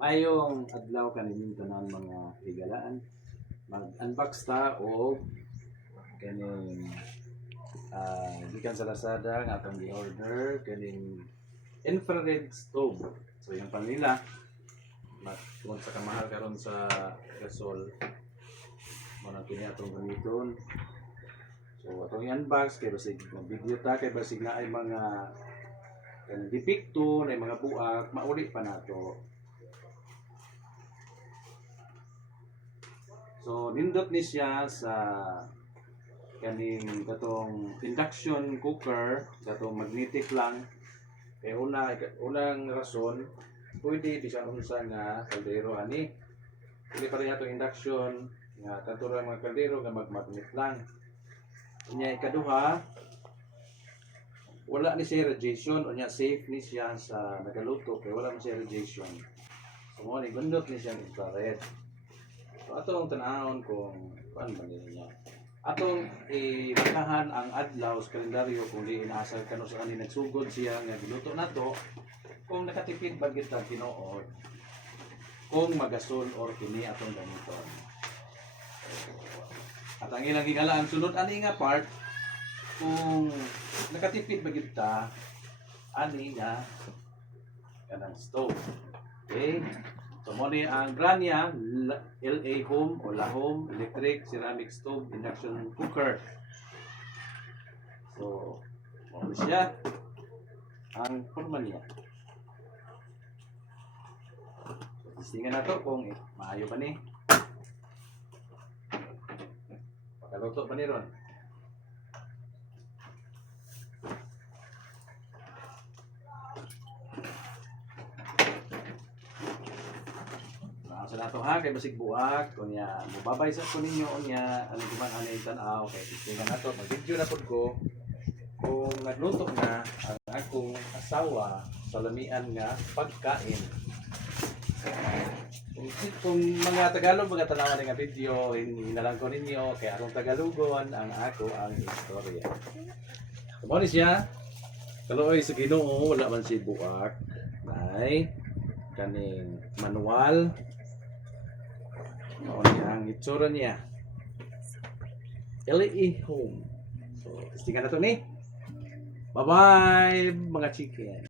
Mayong adlaw kaning tanan mga higalaan. Mag-unbox ta og kaning gikan sa Lazada nga atong gi-order kaning infrared stove. So yung panila kung sa kamahal karon sa gasol mo na kini atong gamiton. So atong i-unbox kay basig video ta kay basig na ay mga depekto na mga buak mauli pa nato. So nindot ni siya sa kaning katong induction cooker, katong magnetic lang. Kay unang rason, pwede bisan unsa nga kaldero ani. Dili pa rin atong induction nga kanto ra mga kaldero nga magmagnet lang. Unya ikaduha, wala ni siya radiation, unya safe ni siya sa nagaluto kay wala man siya radiation. So mo ni gundot ni siya infrared. So atong tanahon kung kuan man niya. Atong ibakahan ang adlaw sa kalendaryo kung di inaasar kano sa ani nagsugod siya nga giluto nato kung nakatipid ba kita tinuod kung magasol or kini atong gamiton. At ang ilang higalaan sunod ani nga part kung nakatipid ba kita ani nga kanang stove. Okay? So mo ni ang brand niya LA Home o La Home Electric Ceramic Stove Induction Cooker. So mo siya ang forma niya. So testingan nato kung maayo ba ni. Pagkaluto pa ni ron. Sa nato ha kay basig buak kunya mobabay sa ko ninyo unya ano man ani tan-aw kay tingnan nato mag-video na pud ko kung nagluto na ang akong asawa sa lamian nga pagkain. Kung mga Tagalog mga tanawan nga video hinalang ko ninyo kay akong Tagalogon ang ako ang istorya. Mo ni siya kaloy sa Ginoo wala man si buak nay kaning manual. O ang itsura niya. LA Home. So, testingan na to ni. Bye-bye mga chicken.